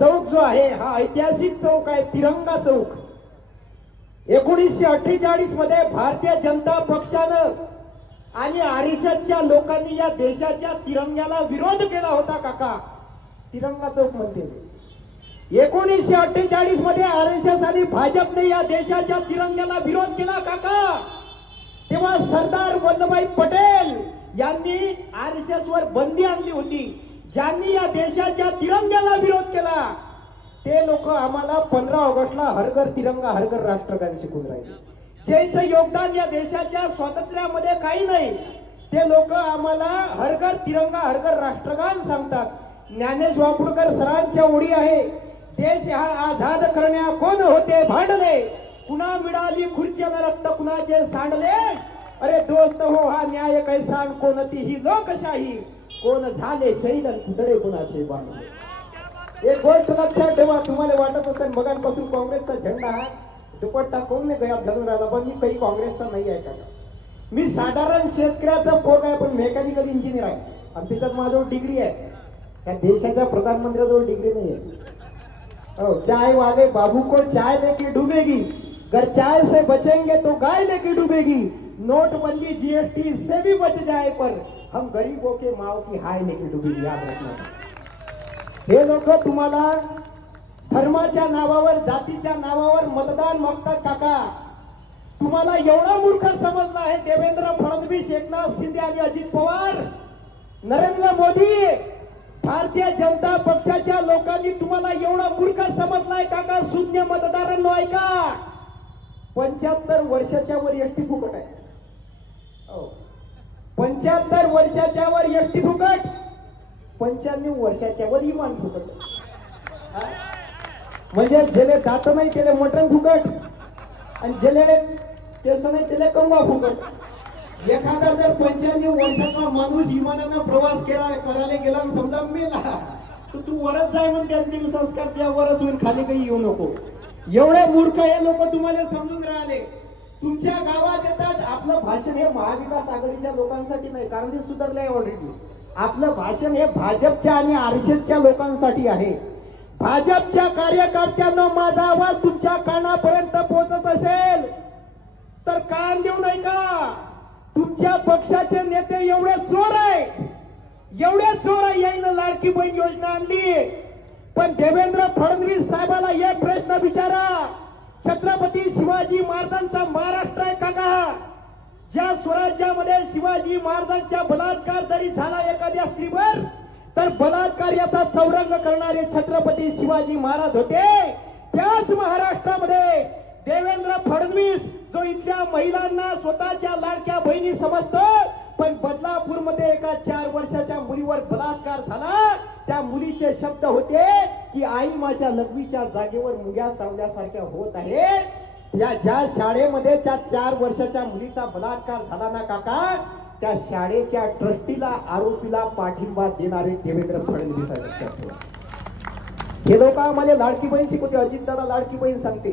चौक जो आहे हा ऐतिहासिक चौक आहे, तिरंगा चौक. 1948 मध्ये भारतीय जनता पक्षानं आणि आरएसएसच्या लोकांनी या देशाच्या तिरंग्याला विरोध केला होता काका. तिरंगा चौक म्हणते. 1948 मध्ये आरएसएस आणि भाजपने या देशाच्या तिरंग्याला विरोध केला काका. तेव्हा सरदार वल्लभभाई पटेल यांनी आरएसएस वर बंदी आणली होती. ज्यांनी या देशाच्या तिरंग्याला विरोध केला ते लोक आम्हाला 15 ऑगस्टला हर घर तिरंगा हर घर राष्ट्रगान शिकून राहिले. ज्याचं योगदान या देशाच्या स्वातंत्र्यामध्ये काही नाही ते लोक आम्हाला हर घर तिरंगा हर घर राष्ट्रगान सांगतात. ज्ञानेश वापुरकर सरांच्या ओळी आहे, देश हा आझाद करण्या कोण होते भांडले, कुणा मिळाली खुर्चीला रक्त कुणाचे सांडले, अरे दोस्त हो हा न्याय कैसा कोणती ही लोकशाही, कोण झाले शहीद आणि पुतळे कुणाचे बांधले. एक गोष्ट लक्षात ठेवा, तुम्हाला वाटत असेल मगांपासून काँग्रेसचा झेंडा दुपट्टा कोण नाही गळ्यात घालून राहिला, पण मी काही काँग्रेसचा नाही आहे का. मी साधारण शेतकऱ्याचा पोग आहे, पण मेकॅनिकल इंजिनियर आहे आणि त्याच्यात माझ्याजवळ डिग्री आहे. त्या देशाच्या प्रधानमंत्र्याजवळ डिग्री नाही आहे. चाय वाले बाबू को चाय लेके डूबेगी, अगर चाय से बचेंगे तो गाय लेके डूबेगी, नोटबंदी जीएसटी से भी बच जाए पर हम गरीबों के माओ की हाय लेके डूबेगी. याद रखना. हे लोक तुम्हाला धर्माच्या नावावर जातीच्या नावावर मतदान मागतात काका. तुम्हाला एवढा मूर्ख समजला आहे देवेंद्र फडणवीस, एकनाथ शिंदे आणि अजित पवार, नरेंद्र मोदी, भारतीय जनता पक्षाच्या लोकांनी तुम्हाला एवढा मूर्ख समजलाय काका. शून्य मतदारांनो ऐका, 75 वर्षाच्या वर एसटी फुकट आहे. 75 वर्षाच्या वर एसटी फुकट, 95 वर्षाच्या वर इमान फुकट. म्हणजे ज्याला दात नाही त्याला मटण फुकट आणि ज्याला केस नाही त्याला कंगवा फुकट. एखादा जर 95 वर्षाचा माणूस विमानानं प्रवास करायला गेला आणि समजा मेला तर तू वरच जाय म्हणते अंतिम संस्कार त्या वरच होईल, खाली काही येऊ नको. एवढे मूर्ख हे लोक तुम्हाला समजून राहिले. तुमच्या गावात येतात, आपलं भाषण हे महाविकास आघाडीच्या लोकांसाठी नाही, कारण ते सुधारलंय ऑलरेडी. आपलं भाषण हे भाजपच्या आणि आरएसएसच्या लोकांसाठी आहे. भाजपच्या कार्यकर्त्यांना माझा आवाज तुमच्या कानापर्यंत पोहोचत असेल तर कान देऊ नये का. तुमच्या पक्षाचे नेते एवढे चोर आहे, एवढे चोर आहे. याईनं लाडकी बहीण योजना आणली, पण देवेंद्र फडणवीस साहेबाला एक प्रश्न विचारा, छत्रपती शिवाजी महाराजांचा महाराष्ट्र आहे का? ज्या स्वराज्यामध्ये शिवाजी महाराजांच्या बलात्कार जरी झाला एखाद्या स्त्रीवर तर बलात्कार याचा चौरंग करणारे छत्रपती शिवाजी महाराज होते. त्याच महाराष्ट्रामध्ये देवेंद्र फडणवीस जो इथल्या महिलांना स्वतःच्या लाडक्या बहिणी समजतो, पण बदलापूरमध्ये एका 4 वर्षाच्या मुलीवर बलात्कार झाला. त्या मुलीचे शब्द होते की आई माझ्या लघवीच्या जागेवर मुंग्या चावल्यासारख्या होत आहे. त्या ज्या शाळेमध्ये त्या 4 वर्षाच्या मुलीचा बलात्कार झाला ना काका, त्या शाळेच्या ट्रस्टीला आरोपीला पाठिंबा देणारे देवेंद्र फडणवीस आहेत. हे लोक आम्हाला लाडकी बहीण शिकवते. अजितदादा लाडकी बहीण सांगते.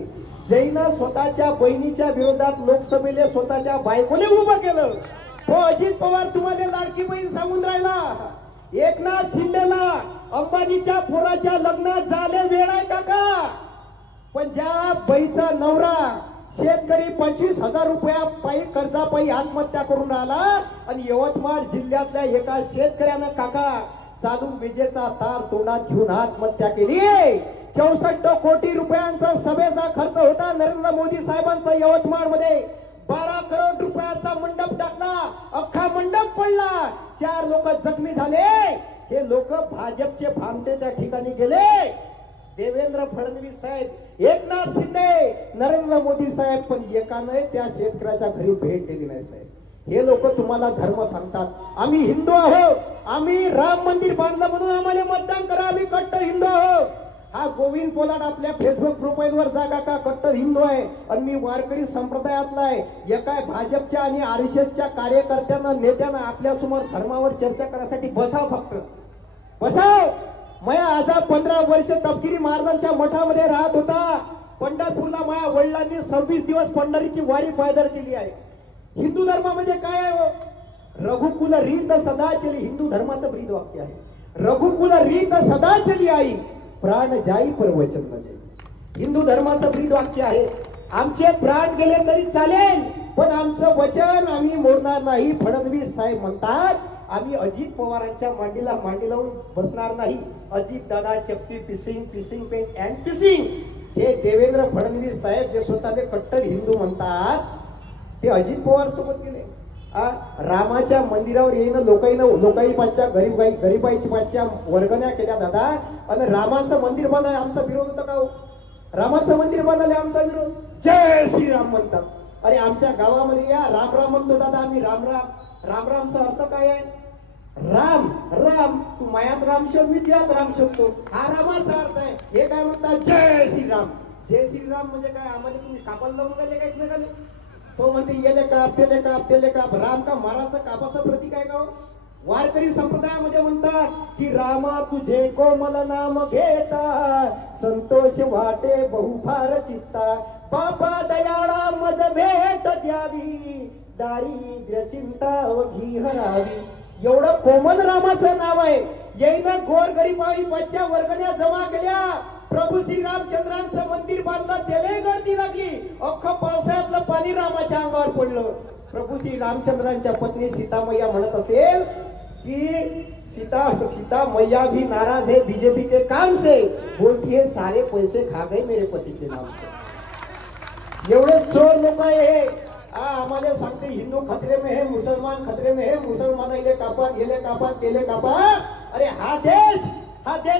जैनं स्वतःच्या बहिणीच्या विरोधात लोकसभेला स्वतःच्या बायकोने उभं केलं, तो अजित पवार तुम्हाला लाडकी बहीण सांगून राहिला. एकनाथ शिंदेला अंबानीच्या पोराच्या लग्नात झाले वेळ आहे काका, पण ज्या बाईचा नवरा शेतकरी 25,000 रुपयापायी कर्जापायी आत्महत्या करून आला आणि यवतमाळ जिल्ह्यातल्या एका शेतकऱ्यानं काका चालू विजेचा तार तोंडात घेऊन आत्महत्या केली. 64 कोटी रुपयांचा सभेचा खर्च होता नरेंद्र मोदी साहेबांचा. यवतमाळ मध्ये 12 करोड रुपयाचा मंडप टाकला, अख्खा मंडप पडला, 4 लोक जखमी झाले. हे लोक भाजपचे भामटे त्या ठिकाणी गेले. देवेंद्र फडणवीस साहेब, एकनाथ शिंदे, नरेंद्र मोदी साहेब, पण एकाने त्या शेतकऱ्याच्या घरी भेट दिली नाही साहेब. हे लोक तुम्हाला धर्म सांगतात. आम्ही हिंदू आहोत, आम्ही राम मंदिर बांधलं म्हणून आम्हाला मतदान करा, आम्ही कट्टर हिंदू आहोत. हा गोविंद पोलाड आपल्या फेसबुक प्रोफाईलवर जागा का कट्टर हिंदू आहे आणि मी वारकरी संप्रदायातला आहे. एका भाजपच्या आणि आरएसएसच्या कार्यकर्त्यांना नेत्यांना आपल्यासमोर धर्मावर चर्चा करण्यासाठी बसाव, फक्त बसाव. माया आजा 15 वर्ष तपकिरी महाराजांच्या मठामध्ये राहत होता. पंढरपूरला माया वडिलांनी 26 दिवस पंढरीची वारी पायदळ केली आहे. हिंदू धर्म म्हणजे काय आहे? रघुकुल रीत सदा चली, हिंदू धर्माचं ब्रीद वाक्य आहे. रघुकुल रीत सदा चली आई, प्राण जाई पर वचन न जाई. हिंदू धर्माचं ब्रीद वाक्य आहे, आमचे प्राण गेले तरी चालेल पण आमचं वचन आम्ही मोडणार नाही. फडणवीस साहेब म्हणतात आम्ही अजित पवारांच्या मांडीला मांडी लावून बसणार नाही. अजित दादा चपटी पिसिंग पिसिंग पेंट अँड पिसिंग. हे देवेंद्र फडणवीस साहेब जे स्वतःले कट्टर हिंदू म्हणतात ते अजित पवार सोबत गेले. रामाच्या मंदिरावर येईन लोकाई पाचच्या गरीबाईची पाचच्या वर्गण्या केल्या दादा. आणि रामाचं मंदिर बांधाय आमचा विरोध होता का हो? रामाचं मंदिर बांधायला आमचा विरोध. जय श्रीराम म्हणतात. अरे आमच्या गावामध्ये या राम राम म्हणतो दादा आम्ही. राम राम राम रामचा अर्थ काय आहे? राम राम. तू मायात राम शब्द मी त्यात राम शब्दतो, हा रामाचा अर्थ आहे. हे काय म्हणतात? जय श्रीराम. जय श्रीराम म्हणजे काय? आम्हाला तुम्ही कापायला लावून गेले काय एकमेकाले? तो म्हणते येले काप तेले काप तेले काप. राम का माराचं कापाचं प्रतीक आहे का? वारकरी संप्रदायामध्ये म्हणतात की रामा तुझे कोमल नाम घेता संतोष वाटे बहुफार चित्ता. बापा दयाळा मज भेट द्यावी दारिद्र्य चिंता व घी हरावी. एवढं कोमल रामाचं नाव आहे. येईन गोर गरीबाई पाचच्या वर्गण्या जमा केल्या. प्रभू श्री रामचंद्रांचं मंदिर बांधलं त्याला गर्दी लागली. अख्खं पावसाळ्यातलं पाणी रामाच्या अंगावर पडलं. प्रभू श्री रामचंद्रांच्या पत्नी सीता मैया म्हणत असेल कि सीता मैया भी नाराज है बीजेपी के काम से, बोलती है सारे पैसे खा गए मेरे पति के नाम से. एवढे चोर लोक आहे. आम्हाला सांगते हिंदू खतरे में है, मुसलमान खतरे में है. मुसलमान इले कापा गेले कापा केले कापा. अरे हा देश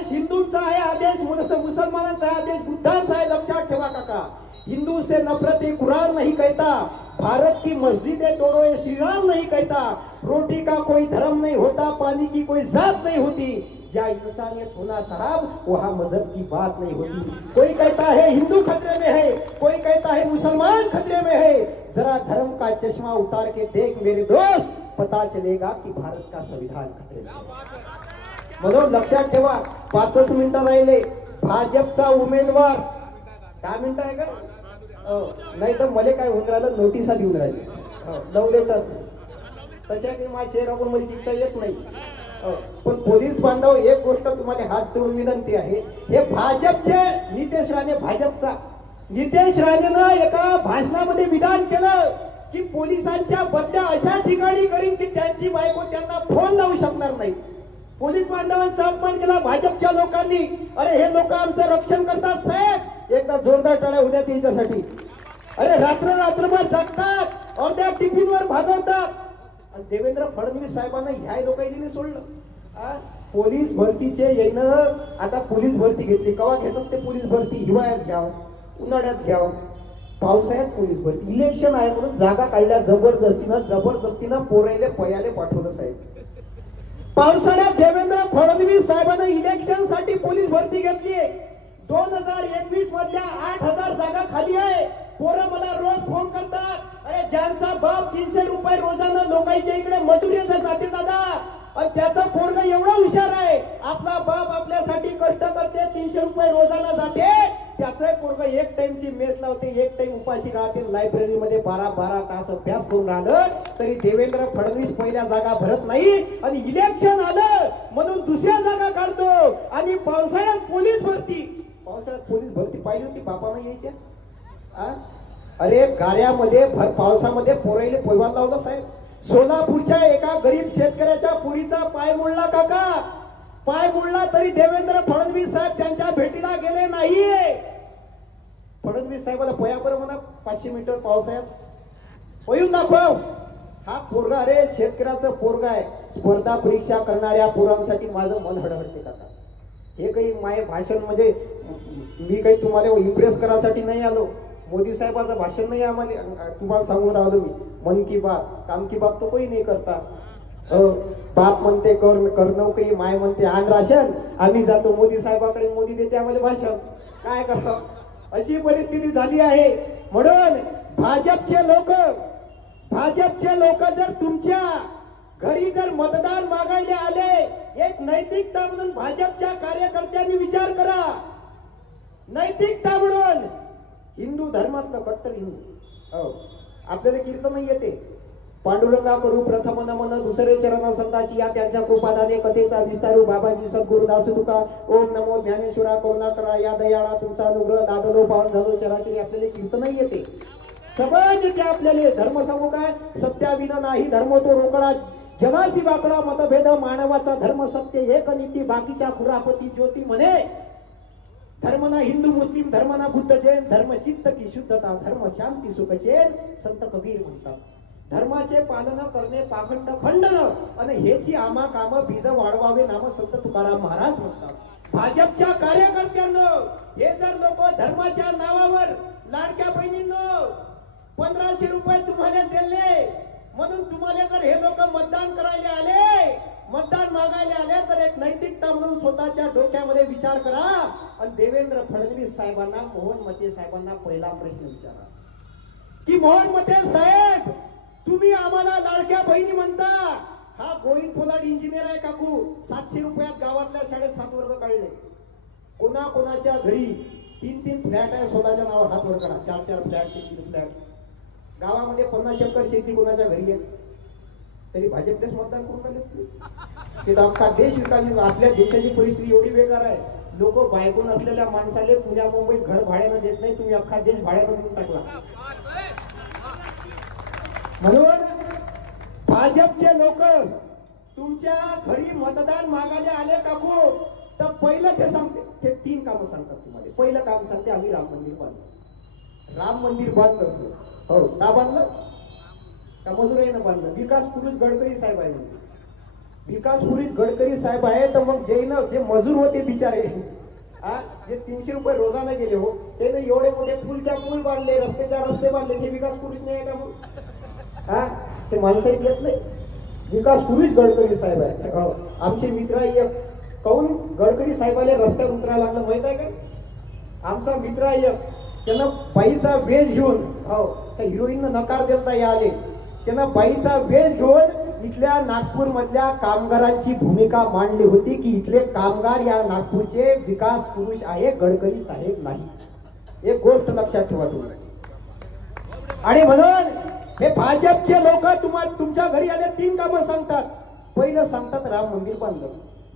हिंदूंचा आहे. हा देश मुसलमानांचा आहे. हा देश बुद्धांचा आहे. लक्षात ठेवा काका. हिंदू से नफरत कुरान नहीं कहता. भारत की मस्जिदें तोड़ो ये श्री राम नहीं कहता. रोटी का कोई धर्म नहीं होता, पानी की कोई जात नहीं होती. जहाँ इंसानियत होना साहब वहाँ मजहब की बात नहीं होती. कोई कहता है हिंदू खतरे में है, कोई कहता है मुसलमान खतरे में है. जरा धर्म का चश्मा उतार के देख मेरे दोस्त, पता चलेगा कि भारत का संविधान खतरे में है. म्हणून लक्षात ठेवा. 5 मिनिटं राहिले. भाजपचा उमेदवार काय मिनिटं आहे का? नाही तर मला काय होऊन राहिलं, नोटिसा देऊन राहिले. लव लेटर तशा काही माझ्या चेहऱ्यावर मला चिंता येत नाही. पण पोलीस बांधव एक गोष्ट तुम्हाला हात जोडून विनंती आहे. हे भाजपचे नितेश राणे, भाजपचा नितेश राणेनं एका भाषणामध्ये विधान केलं की पोलिसांच्या बदल्या अशा ठिकाणी करीन की त्यांची बायको त्यांना फोन लावू शकणार नाही. पोलीस बांधवांचा अपमान केला भाजपच्या लोकांनी. अरे हे लोक आमचं रक्षण करतात साहेब. एकदा जोरदार टाळ्या होत्या त्याच्यासाठी. अरे रात्रभर जगतात और त्या टिफिनवर भागवतात. देवेंद्र फडणवीस साहेबांना ह्या लोकांनी सोडलं. पोलीस भरतीचे येईन. आता पोलीस भरती घेतली. केव्हा घेतात ते पोलीस भरती? हिवाळ्यात घ्याव, उन्हाळ्यात घ्याव, पावसाळ्यात पोलीस भरती. इलेक्शन आहे म्हणून जागा काढल्या जबरदस्तीनं पोरायले पयाले पाठवलं साहेब. पावसाळ्यात देवेंद्र फडणवीस साहेबांना इलेक्शन साठी पोलीस भरती घेतली. 2021 मधल्या 8,000 जागा खाली आहे. पोरं मला रोज फोन करतात. अरे ज्यांचा बाप 300 रुपये रोजानं लोकांच्या इकडे मजुरीला जाते दादा, आणि त्याचा पोरगा एवढा हुशार आहे. आपला बाप आपल्यासाठी कष्ट करते, 300 रुपये रोजानं जाते. त्याचं पोरगा एक टाइमची मेस लावते, एक टाइम उपाशी राहते. लायब्ररीमध्ये 12 तास अभ्यास करून राहिलं तरी देवेंद्र फडणवीस पहिल्या जागा भरत नाही. आणि इलेक्शन आलं म्हणून दुसऱ्या जागा काढतो. आणि पावसाळ्यात पोलीस भरती पाहिली होती बापानं यायच्या. अरे गाऱ्यामध्ये पावसामध्ये पोराईले पोयवाल लावलं साहेब. सोलापूरच्या एका गरीब शेतकऱ्याच्या पुरीचा पाय मोडला काका. पाय मोडला तरी देवेंद्र फडणवीस साहेब त्यांच्या भेटीला गेले नाहीये. फडणवीस साहेबाला पया बरं म्हणा 500 मीटर पावसाळ्यात पळून दाखव. हा पोरगा अरे शेतकऱ्याचं पोरगा आहे. स्पर्धा परीक्षा करणाऱ्या पोरांसाठी माझं मन हडहडते काका. हे काही माय भाषण म्हणजे मी काही तुम्हाला इम्प्रेस करायसाठी नाही आलो. मोदी साहेबांचं भाषण नाही आम्हाला तुम्हाला सांगून राहिलो मी. मन की बात काम की बात तो कोई नाही करता. बाप म्हणते कर नोकरी, माय म्हणते आण राशन. आम्ही जातो मोदी साहेबाकडे, मोदी देते आम्हाला भाषण. काय करावं अशी परिस्थिती झाली आहे. म्हणून भाजपचे लोक जर तुमच्या घरी जर मतदान मागायला आले, एक नैतिकता म्हणून भाजपच्या कार्यकर्त्यांनी विचार करा. नैतिकता म्हणून हिंदू धर्मातलं कट्टर हिंदू. आपल्याला कीर्तन नाही येते. पांडुरंगा करू प्रथम नमन दुसरे चरण संताची या त्यांच्या कृपादाने कथेचा विस्तारू बाबाजी सद्गुरु दासू तुका ओम नमो ज्ञानेश्वरा करुणा करा या दयाळा तुमचा अनुग्रह दादलो पावन झालो चराचरी आपल्याला कीर्तन येते सबज ते आपल्याला धर्म सांगू काय सत्याविन नाही धर्म तो रोकडा जगाशी बाकडा मतभेद मानवाचा धर्म सत्य एक नीती बाकीच्या खुरापती ज्योती म्हणे धर्मना हिंदू मुस्लिम धर्मना बुद्ध जैन धर्म चित्त की शुद्धता धर्म शांती सुख चैन संत कबीर म्हणतात धर्माचे पालन करणे पाखंड खंडन आणि हेची आमा काम बीज वाढवावे नाम संत तुकाराम महाराज म्हणतात भाजपच्या कार्यकर्त्यांना हे जर लोक धर्माच्या नावावर लाडक्या बहिणींनो 1500 रुपये तुम्हाला दिले म्हणून तुम्हाला जर हे लोक मतदान करायला आले मतदान मागायला आले तर एक नैतिकता म्हणून स्वतःच्या डोक्यामध्ये विचार करा आणि देवेंद्र फडणवीस साहेबांना मोहन मते साहेबांना पहिला प्रश्न विचारा की मोहन मते साहेब तुम्ही आम्हाला लाडक्या बहिणी म्हणता हा गोविंद पोलाड इंजिनियर आहे काकू 700 रुपयात गावातल्या शाळेत 7 वर्ग काढले कोणाच्या घरी 3 फ्लॅट आहे स्वतःच्या नावावर हात वर करा 4 फ्लॅट 3 फ्लॅट गावामध्ये 50 एकर शेती कोणाच्या घरी आहे तरी भाजपनेच मतदान करून आले ते अख्खा देश विकास आपल्या देशाची परिस्थिती एवढी बेकार आहे लोक बायकोन असलेल्या माणसाले पुण्या मुंबईत घर भाड्यानं देत नाही तुम्ही अख्खा देश भाड्यानं देऊन टाकला म्हणून भाजपचे लोक तुमच्या घरी मतदान मागायला आले काकू तर पहिलं ते सांगते ते 3 कामं सांगतात तुम्हाला पहिलं काम सांगते आम्ही राम मंदिर बांधलं हो का बांधलं का मजुराईनं बांधलं विकास पुरुष गडकरी साहेब आहे विकास पुरुष गडकरी साहेब आहे तर मग जे मजूर होते बिचारे जे 300 रुपये रोजाने गेले हो त्याने एवढे मोठे पूल बांधले रस्ते बांधले ते विकास पुरुष नाही आहे का मग ते माणसं येत नाही विकास पुरुष गडकरी साहेब आहे आमचे मित्र काऊन गडकरी साहेबाला रस्त्यावर उतरायला लागलं माहित आहे का आमचा मित्र त्यांना बाईचा वेश घेऊन त्या हिरोईन नकार देता आले त्यांना बाईचा वेश घेऊन इथल्या नागपूर मधल्या कामगारांची भूमिका मांडली होती की इथले कामगार या नागपूरचे विकास पुरुष आहे गडकरी साहेब नाही एक गोष्ट लक्षात ठेवा तुम्ही आणि म्हणून हे भाजपचे लोक तुमच्या घरी आले 3 कामं सांगतात पहिलं सांगतात राम मंदिर बांधलं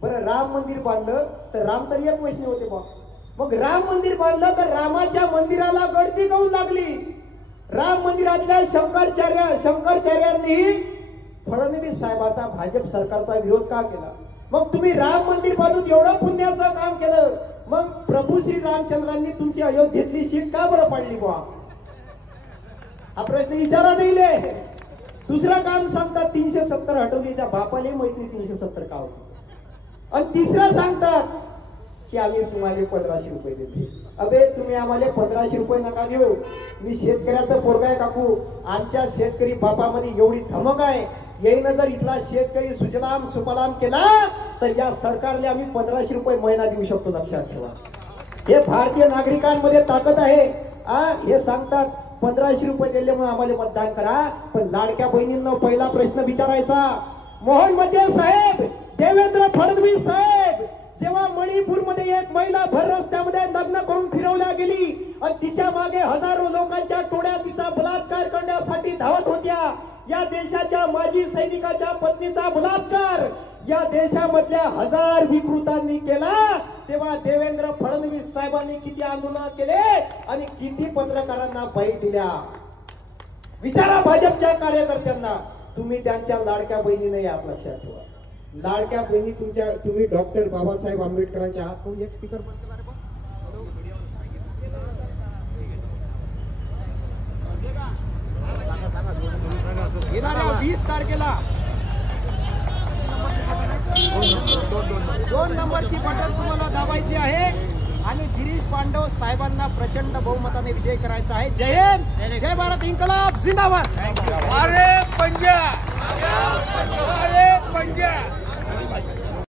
बरं राम मंदिर बांधलं तर राम तर एक वैष्णव होते बा मग राम मंदिर बांधलं तर रामाच्या मंदिराला गर्दी काऊन लागली राम मंदिरातल्या शंकराचार्यांनी फडणवीस साहेबाचा भाजप सरकारचा विरोध का केला मग तुम्ही राम मंदिर बांधून एवढं पुण्याचं काम केलं मग प्रभू श्री रामचंद्रांनी तुमची अयोध्येतली शीट का बरं पाडली बा हा प्रश्न विचारा दिले दुसरं काम सांगतात 370 हटवलीच्या बापाले माहित नाही 370 का होतं आणि तिसरं सांगतात की आम्ही तुम्हाला 1500 रुपये देते अबे तुम्ही आम्हाला 1500 रुपये नका देऊ मी शेतकऱ्याचं पोरगा आहे काकू आमच्या शेतकरी बापामध्ये एवढी धमक आहे येईन जर इथला शेतकरी सुजलाम सुफलाम केला तर या सरकारला आम्ही 1500 रुपये महिना देऊ शकतो लक्षात ठेवा हे भारतीय नागरिकांमध्ये ताकद आहे हे सांगतात 1500 रुपये दिल्यामुळे आम्हाला मतदान करा पण लाडक्या बहिणींना पहिला प्रश्न विचारायचा मोहन मते साहेब देवेंद्र फडणवीस साहेब जेव्हा मणिपूरमध्ये एक महिला भर रस्त्यामध्ये लग्न करून फिरवल्या गेली आणि तिच्या मागे हजारो लोकांच्या टोळ्या तिचा बलात्कार करण्यासाठी धावत होत्या या देशाच्या माजी सैनिकाच्या पत्नीचा बलात्कार या देशामधल्या 1000 विकृतांनी केला तेव्हा देवेंद्र फडणवीस साहेबांनी किती आंदोलन केले आणि किती पत्रकारांना बाईट दिल्या विचारा भाजपच्या कार्यकर्त्यांना तुम्ही त्यांच्या लाडक्या बहिणी नाही आहात लक्षात ठेवा लाडक्या बहिणी तुम्ही डॉक्टर बाबासाहेब आंबेडकरांच्या हात एक स्पीकर बंद करा येणाऱ्या 20 तारखेला 2 नंबरची बटन तुम्हाला दाबायची आहे आणि गिरीश पांडव साहेबांना प्रचंड बहुमताने विजय करायचा आहे जय हिंद जय भारत इन्कलाब जिंदाबाद अरे पंजाब